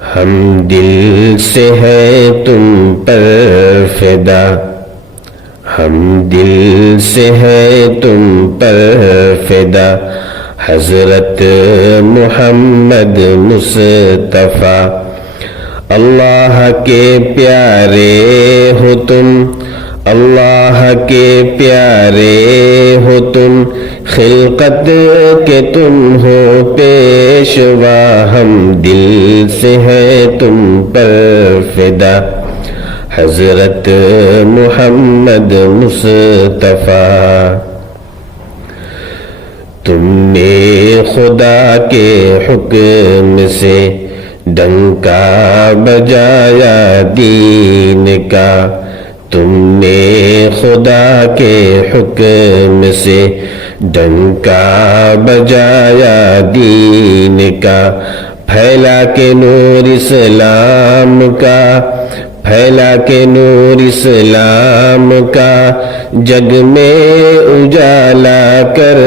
ہم دل سے ہے تم پر فدا، ہم دل سے ہے تم پر فدا، حضرت محمد مصطفیٰ۔ اللہ کے پیارے ہو تم، اللہ کے پیارے ہو تم، خلقت کے تم ہو پیشوا، ہم دل سے ہے تم پر فدا، حضرت محمد مصطفیٰ۔ تم نے خدا کے حکم سے ڈنکا بجایا دین کا، تم نے خدا کے حکم سے ڈنکا بجایا دین کا، پھیلا کے نور اسلام کا، پھیلا کے نور اسلام کا، جگ میں اجالا کر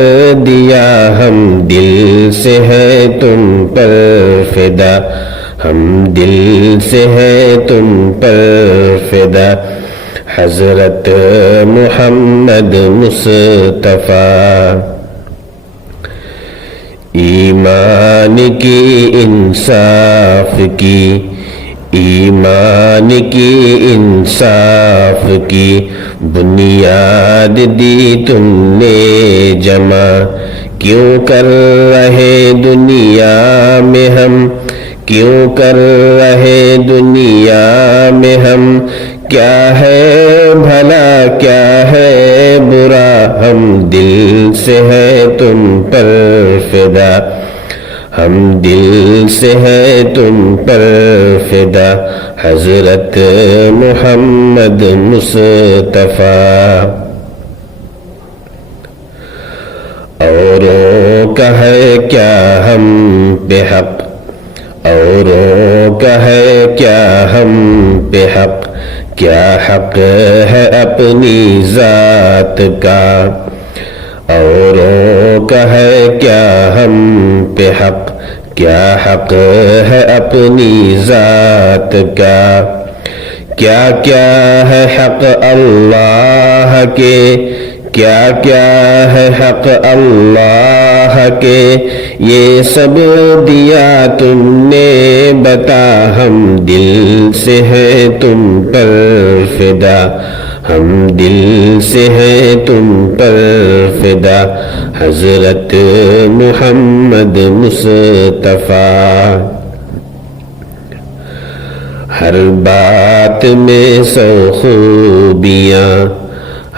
دیا، ہم دل سے ہے تم پر فدا، ہم دل سے ہے تم پر فدا، حضرت محمد مصطفیٰ۔ ایمان کی انصاف کی، ایمان کی انصاف کی بنیاد دی تم نے جمع، کیوں کر رہے دنیا میں ہم، کیوں کر رہے دنیا میں ہم، کیا ہے بھلا کیا ہے برا، ہم دل سے ہے تم پر فدا، ہم دل سے ہے تم پر فدا، حضرت محمد مصطفیٰ۔ اوروں کا ہے کیا ہم پہ حق، اوروں کا ہے کیا ہم پہ حق، کیا حق ہے اپنی ذات کا، اوروں کا ہے کیا ہم پہ حق، کیا حق ہے اپنی ذات کا، کیا کیا ہے حق اللہ کے، کیا کیا ہے حق اللہ کے، یہ سب دیا تم نے بتا، ہم دل سے ہے تم پر فدا، ہم دل سے ہے تم پر فدا، حضرت محمد مصطفیٰ۔ ہر بات میں 100 خوبیاں،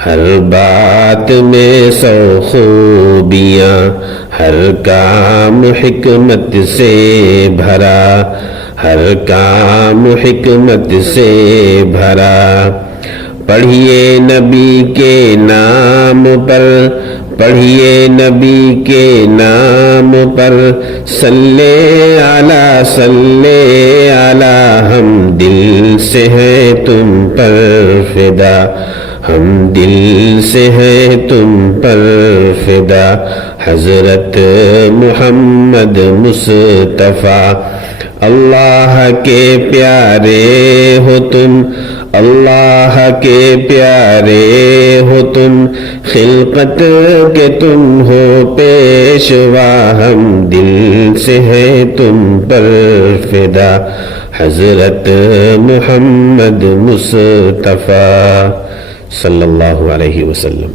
ہر بات میں 100 خوبیاں، ہر کام حکمت سے بھرا، ہر کام حکمت سے بھرا، پڑھیے نبی کے نام پر، پڑھیے نبی کے نام پر، صلی علی صلی علی، ہم دل سے ہے تم پر فدا، ہم دل سے ہے تم پر فدا، حضرت محمد مصطفیٰ۔ اللہ کے پیارے ہو تم، اللہ کے پیارے ہو تم، خلقت کے تم ہو پیشوا، ہم دل سے ہے تم پر فدا، حضرت محمد مصطفیٰ صلی اللہ علیہ وسلم۔